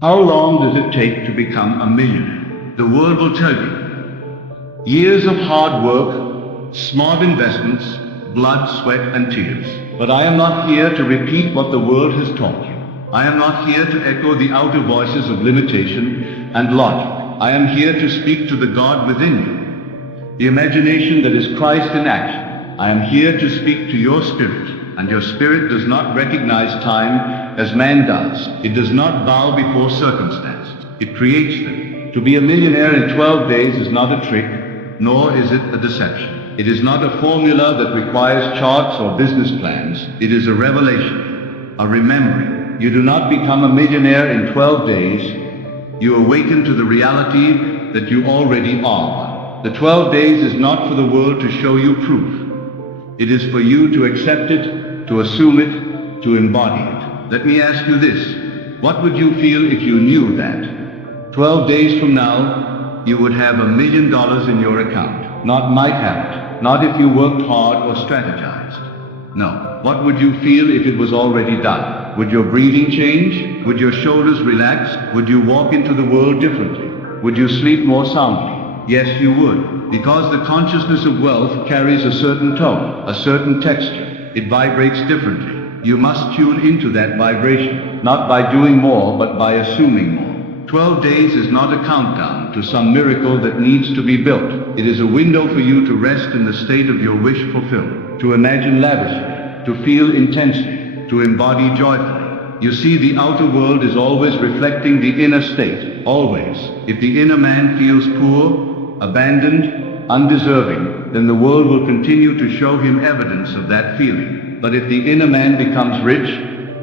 How long does it take to become a millionaire? The world will tell you. Years of hard work, smart investments, blood, sweat, and tears. But I am not here to repeat what the world has taught you. I am not here to echo the outer voices of limitation and logic. I am here to speak to the God within you, the imagination that is Christ in action. I am here to speak to your spirit, and your spirit does not recognize time as man does. It does not bow before circumstances. It creates them. To be a millionaire in 12 days is not a trick, nor is it a deception. It is not a formula that requires charts or business plans. It is a revelation, a remembering. You do not become a millionaire in 12 days. You awaken to the reality that you already are. The 12 days is not for the world to show you proof. It is for you to accept it, to assume it, to embody it. Let me ask you this. What would you feel if you knew that 12 days from now, you would have $1 million in your account? Not might have it. Not if you worked hard or strategized. No. What would you feel if it was already done? Would your breathing change? Would your shoulders relax? Would you walk into the world differently? Would you sleep more soundly? Yes, you would. Because the consciousness of wealth carries a certain tone, a certain texture. It vibrates differently. You must tune into that vibration, not by doing more, but by assuming more. 12 days is not a countdown to some miracle that needs to be built. It is a window for you to rest in the state of your wish fulfilled, to imagine lavishly, to feel intensely, to embody joyfully. You see, the outer world is always reflecting the inner state, always. If the inner man feels poor, abandoned, undeserving, then the world will continue to show him evidence of that feeling. But if the inner man becomes rich,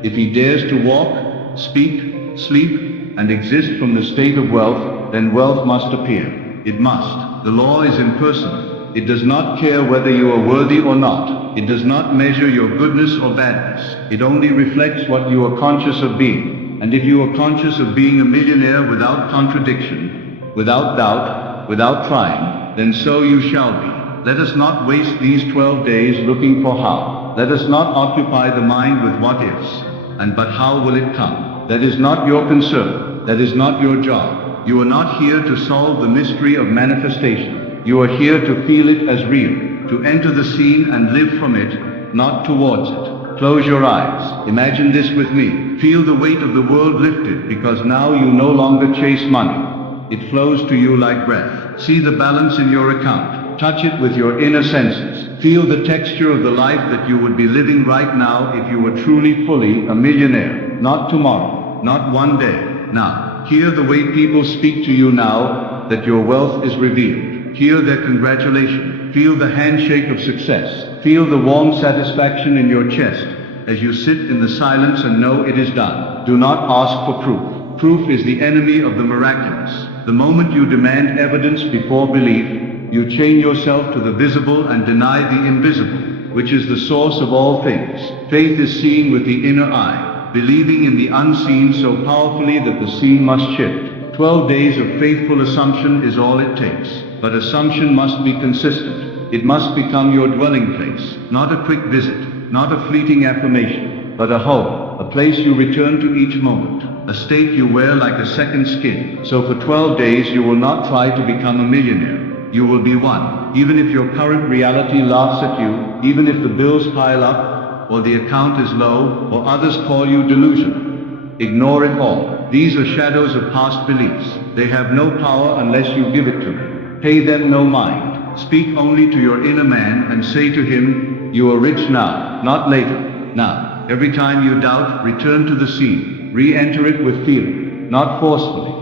if he dares to walk, speak, sleep, and exist from the state of wealth, then wealth must appear. It must. The law is impersonal. It does not care whether you are worthy or not. It does not measure your goodness or badness. It only reflects what you are conscious of being. And if you are conscious of being a millionaire without contradiction, without doubt, without trying, then so you shall be. Let us not waste these 12 days looking for how. Let us not occupy the mind with what ifs, and but how will it come? That is not your concern. That is not your job. You are not here to solve the mystery of manifestation. You are here to feel it as real, to enter the scene and live from it, not towards it. Close your eyes. Imagine this with me. Feel the weight of the world lifted, because now you no longer chase money. It flows to you like breath. See the balance in your account. Touch it with your inner senses. Feel the texture of the life that you would be living right now if you were truly, fully a millionaire. Not tomorrow, not one day, now. Hear the way people speak to you now that your wealth is revealed. Hear their congratulation. Feel the handshake of success. Feel the warm satisfaction in your chest as you sit in the silence and know it is done. Do not ask for proof. Proof is the enemy of the miraculous. The moment you demand evidence before belief, you chain yourself to the visible and deny the invisible, which is the source of all things. Faith is seeing with the inner eye, believing in the unseen so powerfully that the seen must shift. 12 days of faithful assumption is all it takes. But assumption must be consistent. It must become your dwelling place, not a quick visit, not a fleeting affirmation, but a home, a place you return to each moment, a state you wear like a second skin. So for 12 days you will not try to become a millionaire. You will be one. Even if your current reality laughs at you, even if the bills pile up, or the account is low, or others call you delusional. Ignore it all. These are shadows of past beliefs. They have no power unless you give it to them. Pay them no mind. Speak only to your inner man and say to him, you are rich now, not later. Now. Every time you doubt, return to the scene. Re-enter it with feeling, not forcefully,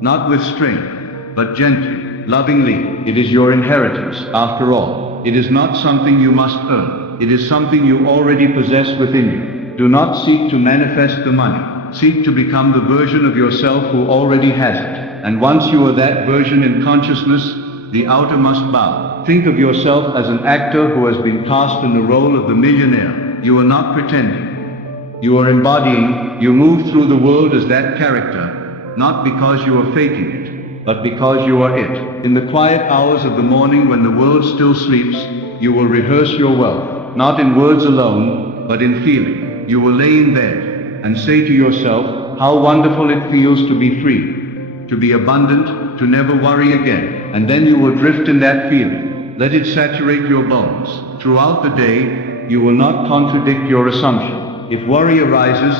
not with strength, but gently, lovingly. It is your inheritance, after all. It is not something you must earn. It is something you already possess within you. Do not seek to manifest the money. Seek to become the version of yourself who already has it. And once you are that version in consciousness, the outer must bow. Think of yourself as an actor who has been cast in the role of the millionaire. You are not pretending. You are embodying. You move through the world as that character, not because you are faking it, but because you are it. In the quiet hours of the morning when the world still sleeps, you will rehearse your wealth. Not in words alone, but in feeling. You will lay in bed and say to yourself, how wonderful it feels to be free, to be abundant, to never worry again. And then you will drift in that feeling. Let it saturate your bones. Throughout the day, you will not contradict your assumption. If worry arises,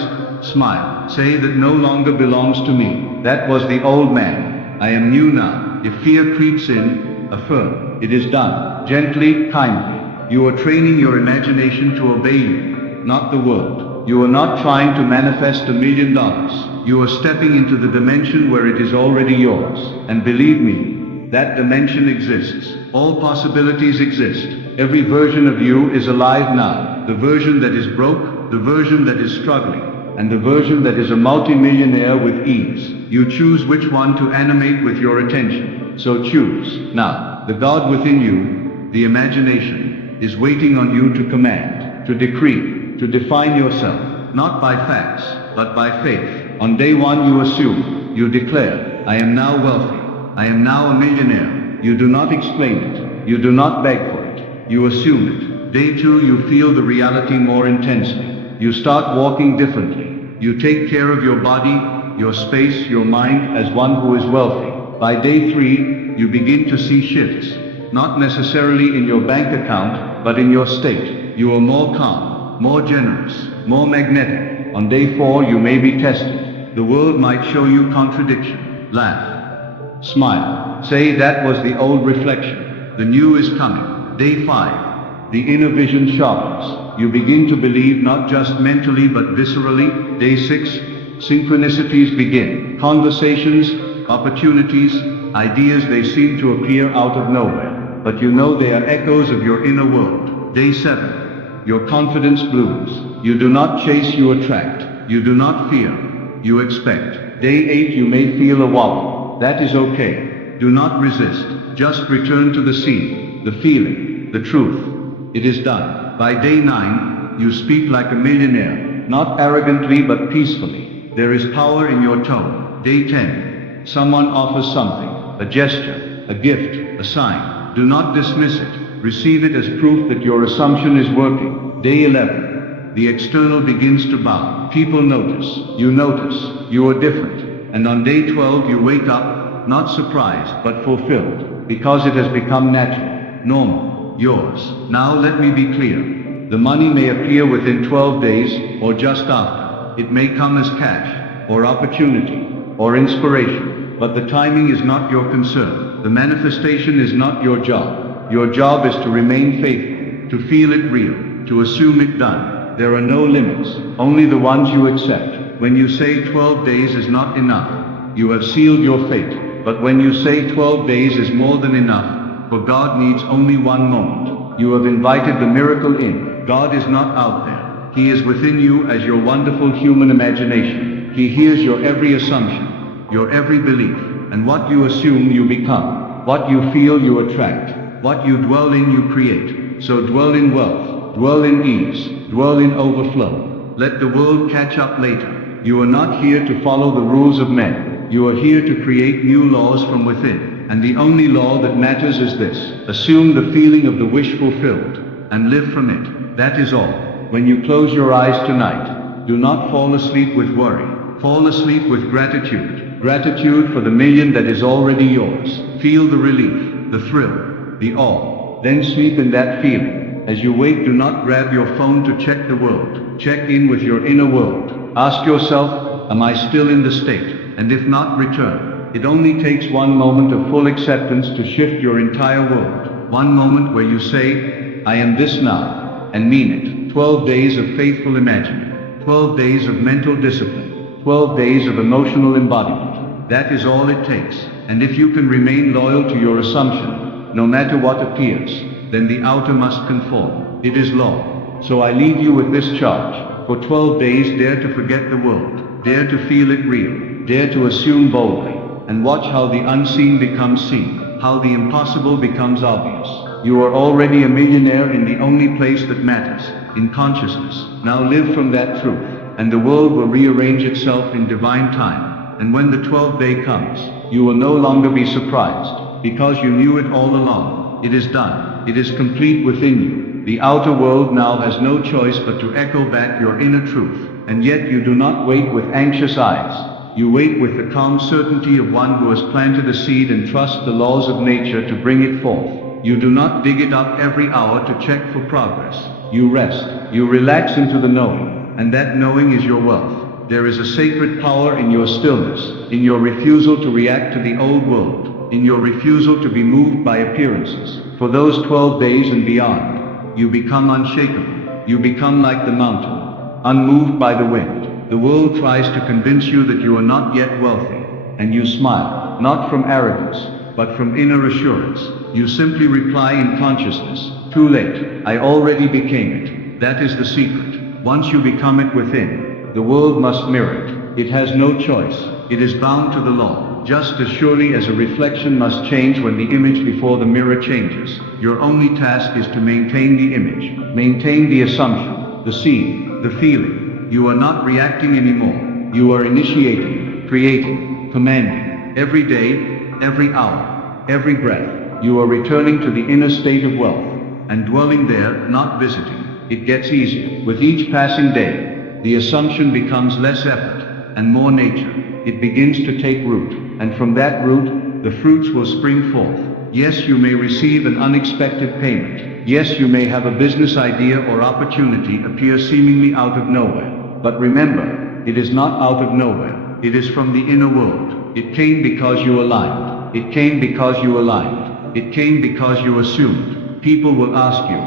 smile. Say that no longer belongs to me. That was the old man. I am new now. If fear creeps in, affirm. It is done. Gently, kindly. You are training your imagination to obey you, not the world. You are not trying to manifest $1 million. You are stepping into the dimension where it is already yours. And believe me, that dimension exists. All possibilities exist. Every version of you is alive now. The version that is broke, the version that is struggling, and the version that is a multi-millionaire with ease. You choose which one to animate with your attention. So choose. Now, the God within you, the imagination, is waiting on you to command, to decree, to define yourself, not by facts, but by faith. On day one you assume, you declare, I am now wealthy, I am now a millionaire. You do not explain it, you do not beg for it, you assume it. Day two you feel the reality more intensely. You start walking differently. You take care of your body, your space, your mind as one who is wealthy. By day three, you begin to see shifts, not necessarily in your bank account, but in your state. You are more calm, more generous, more magnetic. On day four, you may be tested. The world might show you contradiction. Laugh. Smile. Say that was the old reflection. The new is coming. Day five. The inner vision sharpens. You begin to believe not just mentally but viscerally. Day six. Synchronicities begin. Conversations, opportunities, ideas, they seem to appear out of nowhere. But you know they are echoes of your inner world. Day seven. Your confidence blooms. You do not chase, you attract. You do not fear, you expect. Day 8 you may feel a wobble. That is okay. Do not resist. Just return to the scene, the feeling, the truth. It is done. By day 9, you speak like a millionaire. Not arrogantly but peacefully. There is power in your tone. Day 10. Someone offers something. A gesture, a gift, a sign. Do not dismiss it. Receive it as proof that your assumption is working. Day 11. The external begins to bow. People notice. You are different. And on day 12 you wake up, not surprised, but fulfilled. Because it has become natural, normal, yours. Now let me be clear. The money may appear within 12 days, or just after. It may come as cash, or opportunity, or inspiration. But the timing is not your concern. The manifestation is not your job. Your job is to remain faithful, to feel it real, to assume it done. There are no limits, only the ones you accept. When you say 12 days is not enough, you have sealed your fate. But when you say 12 days is more than enough, for God needs only one moment, you have invited the miracle in. God is not out there. He is within you as your wonderful human imagination. He hears your every assumption, your every belief, and what you assume you become. What you feel you attract. What you dwell in you create. So dwell in wealth, dwell in ease, dwell in overflow. Let the world catch up later. You are not here to follow the rules of men. You are here to create new laws from within. And the only law that matters is this. Assume the feeling of the wish fulfilled, and live from it. That is all. When you close your eyes tonight, do not fall asleep with worry. Fall asleep with gratitude. Gratitude for the million that is already yours. Feel the relief, the thrill, the awe. Then sleep in that feeling. As you wake, do not grab your phone to check the world. Check in with your inner world. Ask yourself, am I still in the state? And if not, return. It only takes one moment of full acceptance to shift your entire world. One moment where you say, I am this now, and mean it. 12 days of faithful imagining. 12 days of mental discipline. 12 days of emotional embodiment. That is all it takes. And if you can remain loyal to your assumption, no matter what appears, then the outer must conform. It is law. So I leave you with this charge. For 12 days, dare to forget the world. Dare to feel it real. Dare to assume boldly. And watch how the unseen becomes seen. How the impossible becomes obvious. You are already a millionaire in the only place that matters, in consciousness. Now live from that truth, and the world will rearrange itself in divine time. And when the 12th day comes, you will no longer be surprised, because you knew it all along. It is done. It is complete within you. The outer world now has no choice but to echo back your inner truth. and yet you do not wait with anxious eyes. You wait with the calm certainty of one who has planted a seed and trusts the laws of nature to bring it forth. You do not dig it up every hour to check for progress. You rest, you relax into the knowing, and that knowing is your wealth. There is a sacred power in your stillness, in your refusal to react to the old world, in your refusal to be moved by appearances. For those 12 days and beyond, you become unshakable. You become like the mountain, unmoved by the wind. The world tries to convince you that you are not yet wealthy, and you smile, not from arrogance, but from inner assurance. You simply reply in consciousness, too late, I already became it. That is the secret. Once you become it within, the world must mirror it. It has no choice. It is bound to the law, just as surely as a reflection must change when the image before the mirror changes. Your only task is to maintain the image, maintain the assumption, the seed, the feeling. You are not reacting anymore. You are initiating, creating, commanding. Every day, every hour, every breath, you are returning to the inner state of wealth, and dwelling there, not visiting. It gets easier. With each passing day, the assumption becomes less effort, and more nature. It begins to take root, and from that root, the fruits will spring forth. Yes, you may receive an unexpected payment. Yes, you may have a business idea or opportunity appear seemingly out of nowhere. But remember, it is not out of nowhere. It is from the inner world. It came because you aligned. It came because you aligned. It came because you assumed. People will ask you,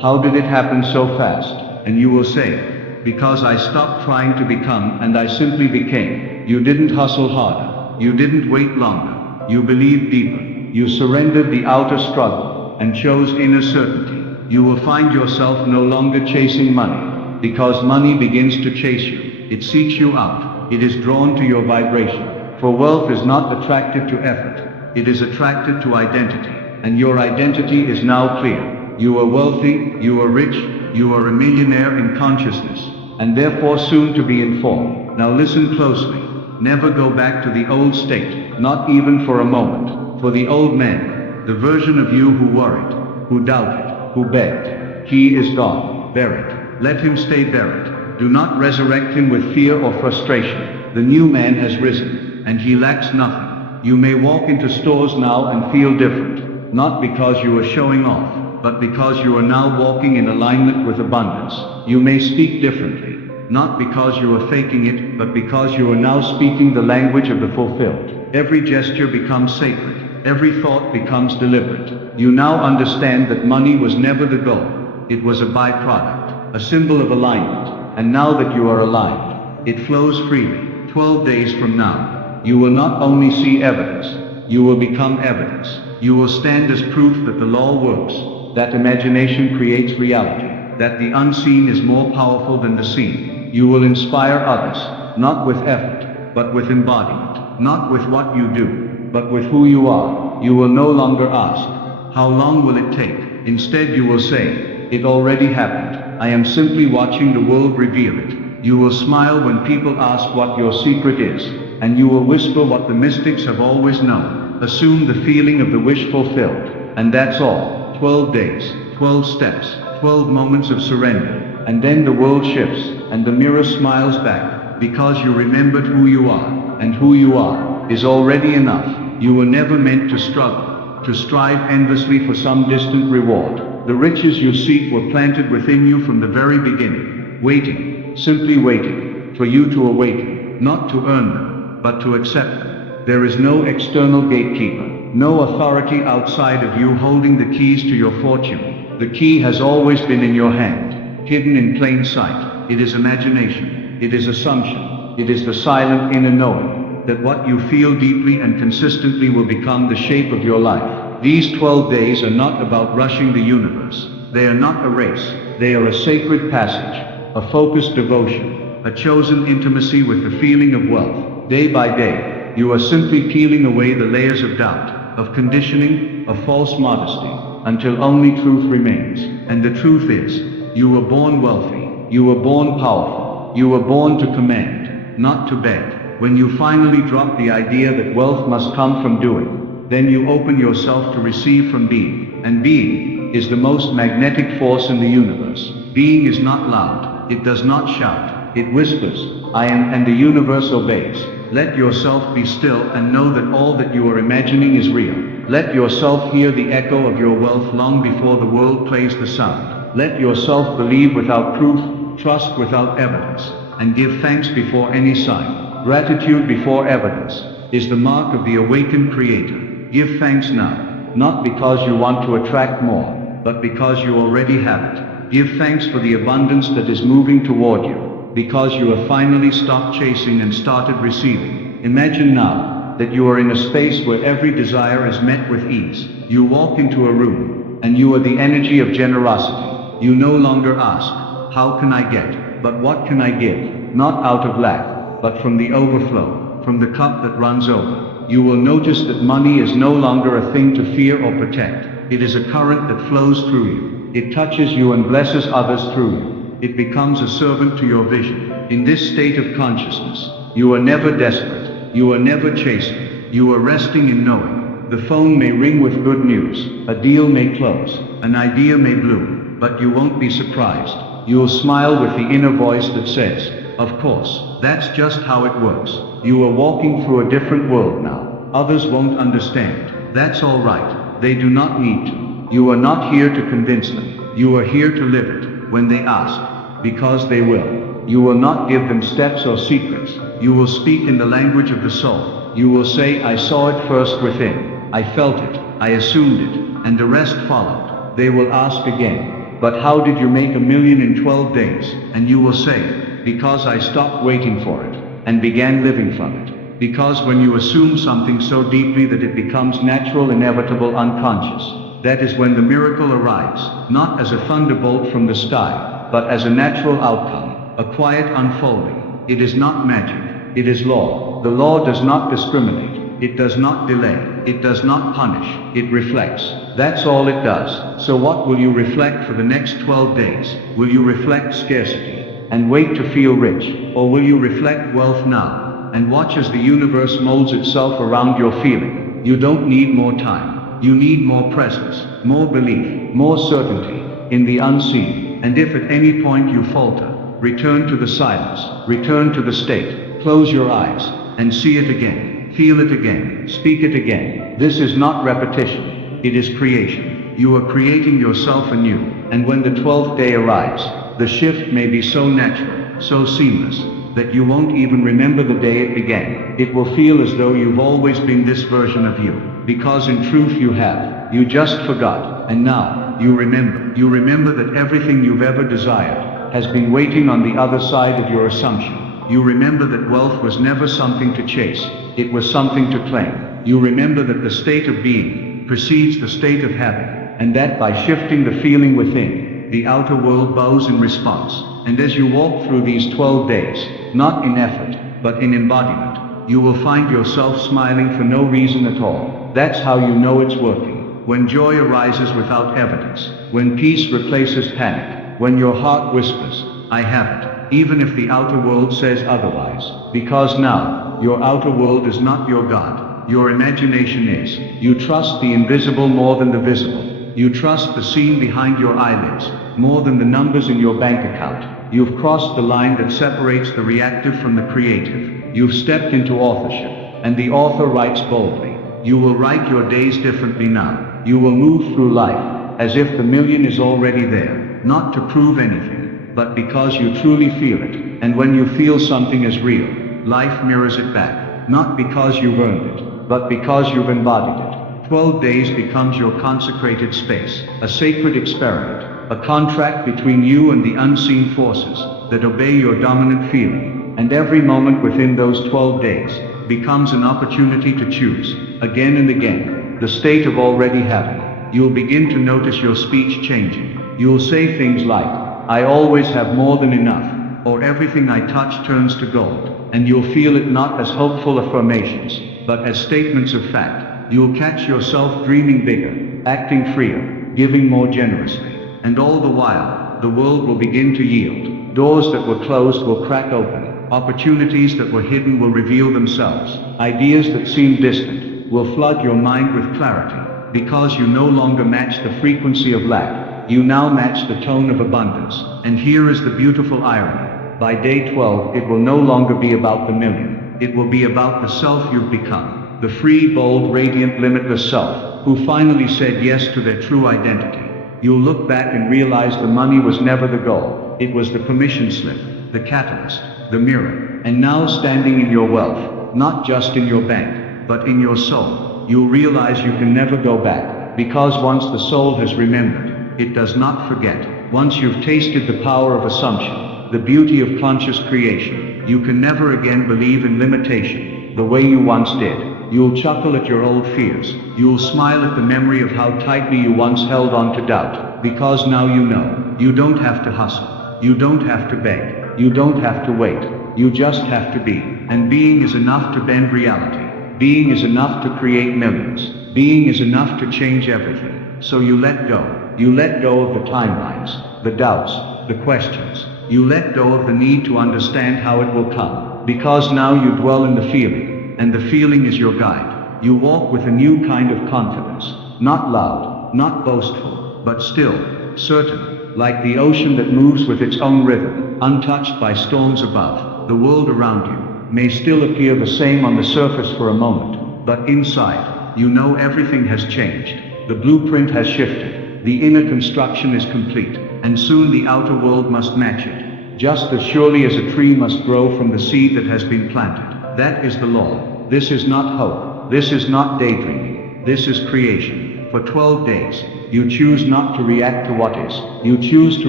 how did it happen so fast? And you will say, because I stopped trying to become and I simply became. You didn't hustle harder. You didn't wait longer. You believed deeper. You surrendered the outer struggle and chose inner certainty. You will find yourself no longer chasing money, because money begins to chase you. It seeks you out. It is drawn to your vibration. For wealth is not attracted to effort. It is attracted to identity. And your identity is now clear. You are wealthy, you are rich, you are a millionaire in consciousness, and therefore soon to be informed. Now listen closely. Never go back to the old state, not even for a moment. For the old man, the version of you who worried, who doubted, who begged, he is gone, buried. Let him stay buried. Do not resurrect him with fear or frustration. The new man has risen, and he lacks nothing. You may walk into stores now and feel different, not because you are showing off, but because you are now walking in alignment with abundance. You may speak differently, not because you are faking it, but because you are now speaking the language of the fulfilled. Every gesture becomes sacred. Every thought becomes deliberate. You now understand that money was never the goal. It was a byproduct, a symbol of alignment. And now that you are aligned, it flows freely. 12 days from now, you will not only see evidence, you will become evidence. You will stand as proof that the law works, that imagination creates reality, that the unseen is more powerful than the seen. You will inspire others, not with effort, but with embodiment, not with what you do, but with who you are. You will no longer ask, how long will it take? Instead you will say, it already happened. I am simply watching the world reveal it. You will smile when people ask what your secret is, and you will whisper what the mystics have always known. Assume the feeling of the wish fulfilled, and that's all. 12 days, 12 steps, 12 moments of surrender, and then the world shifts, and the mirror smiles back, because you remembered who you are, and who you are is already enough. You were never meant to struggle, to strive endlessly for some distant reward. The riches you seek were planted within you from the very beginning, waiting, simply waiting, for you to awaken, not to earn them, but to accept them. There is no external gatekeeper, no authority outside of you holding the keys to your fortune. The key has always been in your hand, hidden in plain sight. It is imagination, it is assumption, it is the silent inner knowing that what you feel deeply and consistently will become the shape of your life. These 12 days are not about rushing the universe. They are not a race. They are a sacred passage, a focused devotion, a chosen intimacy with the feeling of wealth. Day by day, you are simply peeling away the layers of doubt, of conditioning, of false modesty, until only truth remains. And the truth is, you were born wealthy, you were born powerful, you were born to command, not to beg. When you finally drop the idea that wealth must come from doing, then you open yourself to receive from being. And being is the most magnetic force in the universe. Being is not loud, it does not shout, It whispers, I am, and the universe obeys. Let yourself be still and know that all that you are imagining is real. Let yourself hear the echo of your wealth long before the world plays the sound. Let yourself believe without proof, trust without evidence, and give thanks before any sign. Gratitude before evidence is the mark of the awakened creator. Give thanks now, not because you want to attract more, but because you already have it. Give thanks for the abundance that is moving toward you, because you have finally stopped chasing and started receiving. Imagine now that you are in a space where every desire is met with ease. You walk into a room, and you are the energy of generosity. You no longer ask, how can I get, but what can I give? Not out of lack, but from the overflow, from the cup that runs over. You will notice that money is no longer a thing to fear or protect. It is a current that flows through you. It touches you and blesses others through you. It becomes a servant to your vision. In this state of consciousness, you are never desperate. You are never chasing. You are resting in knowing. The phone may ring with good news. A deal may close. An idea may bloom. But you won't be surprised. You will smile with the inner voice that says, of course, that's just how it works. You are walking through a different world now. Others won't understand. That's all right. They do not need to. You are not here to convince them. You are here to live it. When they ask, because they will. You will not give them steps or secrets. You will speak in the language of the soul. You will say, I saw it first within. I felt it. I assumed it. And the rest followed. They will ask again, but how did you make 1,000,000 in 12 days? And you will say, because I stopped waiting for it, and began living from it. Because when you assume something so deeply that it becomes natural, inevitable, unconscious, that is when the miracle arrives, not as a thunderbolt from the sky, but as a natural outcome, a quiet unfolding. It is not magic, it is law. The law does not discriminate, it does not delay, it does not punish, it reflects. That's all it does. So what will you reflect for the next 12 days? Will you reflect scarcity and wait to feel rich? Or will you reflect wealth now, and watch as the universe molds itself around your feeling? You don't need more time. You need more presence, more belief, more certainty in the unseen. And if at any point you falter, return to the silence, return to the state, close your eyes, and see it again, feel it again, speak it again. This is not repetition, it is creation. You are creating yourself anew, and when the 12th day arrives, the shift may be so natural, so seamless, that you won't even remember the day it began. It will feel as though you've always been this version of you, because in truth you have. You just forgot, and now, you remember. You remember that everything you've ever desired has been waiting on the other side of your assumption. You remember that wealth was never something to chase, it was something to claim. You remember that the state of being precedes the state of having, and that by shifting the feeling within, the outer world bows in response. And as you walk through these 12 days, not in effort, but in embodiment, you will find yourself smiling for no reason at all. That's how you know it's working. When joy arises without evidence, when peace replaces panic, when your heart whispers, I have it, even if the outer world says otherwise. Because now, your outer world is not your God, your imagination is. You trust the invisible more than the visible. You trust the scene behind your eyelids, more than the numbers in your bank account. You've crossed the line that separates the reactive from the creative. You've stepped into authorship, and the author writes boldly. You will write your days differently now. You will move through life, as if the million is already there, not to prove anything, but because you truly feel it. And when you feel something as real, life mirrors it back, not because you've earned it, but because you've embodied it. 12 days becomes your consecrated space, a sacred experiment, a contract between you and the unseen forces that obey your dominant feeling. And every moment within those 12 days becomes an opportunity to choose, again and again, the state of already having. You'll begin to notice your speech changing. You'll say things like, I always have more than enough, or everything I touch turns to gold. And you'll feel it not as hopeful affirmations, but as statements of fact. You'll catch yourself dreaming bigger, acting freer, giving more generously. And all the while, the world will begin to yield. Doors that were closed will crack open. Opportunities that were hidden will reveal themselves. Ideas that seemed distant will flood your mind with clarity. Because you no longer match the frequency of lack, you now match the tone of abundance. And here is the beautiful irony. By day 12, it will no longer be about the million. It will be about the self you've become. The free, bold, radiant, limitless self, who finally said yes to their true identity. You'll look back and realize the money was never the goal. It was the permission slip, the catalyst, the mirror. And now standing in your wealth, not just in your bank, but in your soul, you'll realize you can never go back. Because once the soul has remembered, it does not forget. Once you've tasted the power of assumption, the beauty of conscious creation, you can never again believe in limitation, the way you once did. You'll chuckle at your old fears. You'll smile at the memory of how tightly you once held on to doubt. Because now you know, you don't have to hustle. You don't have to beg. You don't have to wait. You just have to be. And being is enough to bend reality. Being is enough to create millions. Being is enough to change everything. So you let go. You let go of the timelines, the doubts, the questions. You let go of the need to understand how it will come. Because now you dwell in the feeling, and the feeling is your guide. You walk with a new kind of confidence. Not loud, not boastful, but still, certain, like the ocean that moves with its own rhythm, untouched by storms above. The world around you may still appear the same on the surface for a moment, but inside, you know everything has changed. The blueprint has shifted. The inner construction is complete, and soon the outer world must match it. Just as surely as a tree must grow from the seed that has been planted. That is the law. This is not hope. This is not daydreaming. This is creation. For 12 days, you choose not to react to what is. You choose to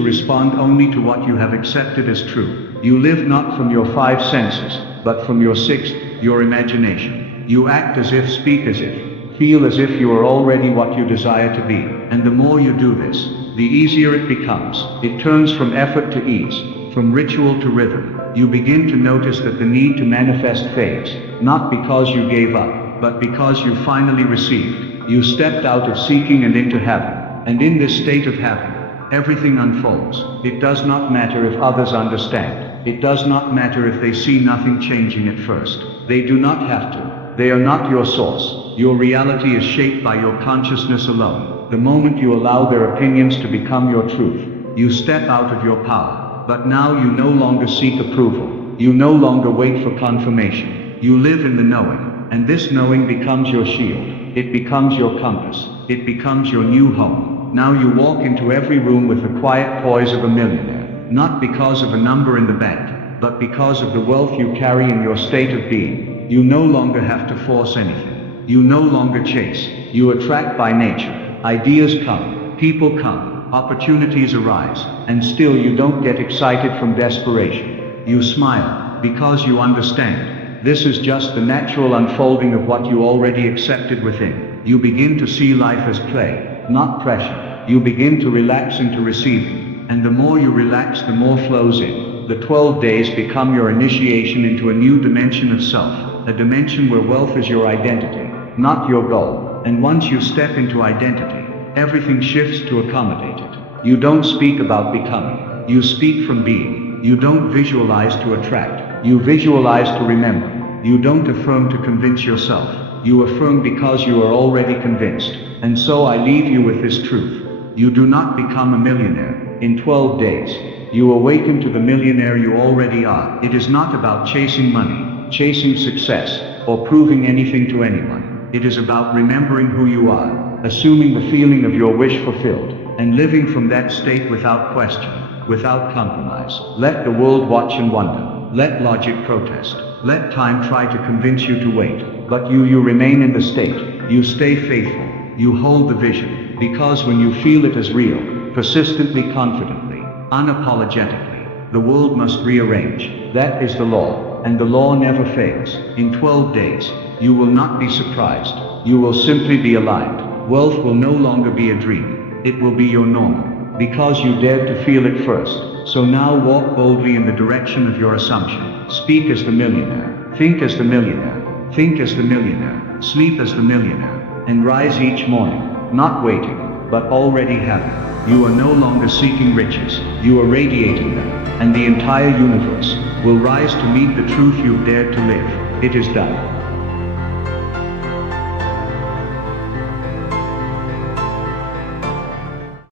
respond only to what you have accepted as true. You live not from your 5 senses, but from your 6th, your imagination. You act as if, speak as if, feel as if you are already what you desire to be. And the more you do this, the easier it becomes. It turns from effort to ease, from ritual to rhythm. You begin to notice that the need to manifest fades, not because you gave up, but because you finally received. You stepped out of seeking and into having. And in this state of having, everything unfolds. It does not matter if others understand. It does not matter if they see nothing changing at first. They do not have to. They are not your source. Your reality is shaped by your consciousness alone. The moment you allow their opinions to become your truth, you step out of your power. But now you no longer seek approval. You no longer wait for confirmation. You live in the knowing, and this knowing becomes your shield. It becomes your compass. It becomes your new home. Now you walk into every room with the quiet poise of a millionaire. Not because of a number in the bank, but because of the wealth you carry in your state of being. You no longer have to force anything. You no longer chase. You attract by nature. Ideas come. People come. Opportunities arise. And still you don't get excited from desperation. You smile, because you understand. This is just the natural unfolding of what you already accepted within. You begin to see life as play, not pressure. You begin to relax into receiving. And the more you relax, the more flows in. The 12 days become your initiation into a new dimension of self, a dimension where wealth is your identity, not your goal. And once you step into identity, everything shifts to accommodate it. You don't speak about becoming. You speak from being. You don't visualize to attract. You visualize to remember. You don't affirm to convince yourself. You affirm because you are already convinced. And so I leave you with this truth. You do not become a millionaire in 12 days. You awaken to the millionaire you already are. It is not about chasing money, chasing success, or proving anything to anyone. It is about remembering who you are, assuming the feeling of your wish fulfilled, and living from that state without question, without compromise. Let the world watch and wonder. Let logic protest. Let time try to convince you to wait. But you remain in the state. You stay faithful. You hold the vision. Because when you feel it as real, persistently, confidently, unapologetically, the world must rearrange. That is the law, and the law never fails. In 12 days, you will not be surprised. You will simply be aligned. Wealth will no longer be a dream. It will be your normal, because you dared to feel it first. So now walk boldly in the direction of your assumption. Speak as the millionaire. Think as the millionaire. Think as the millionaire. Sleep as the millionaire. And rise each morning, not waiting, but already having. You are no longer seeking riches. You are radiating them. And the entire universe will rise to meet the truth you dared to live. It is done.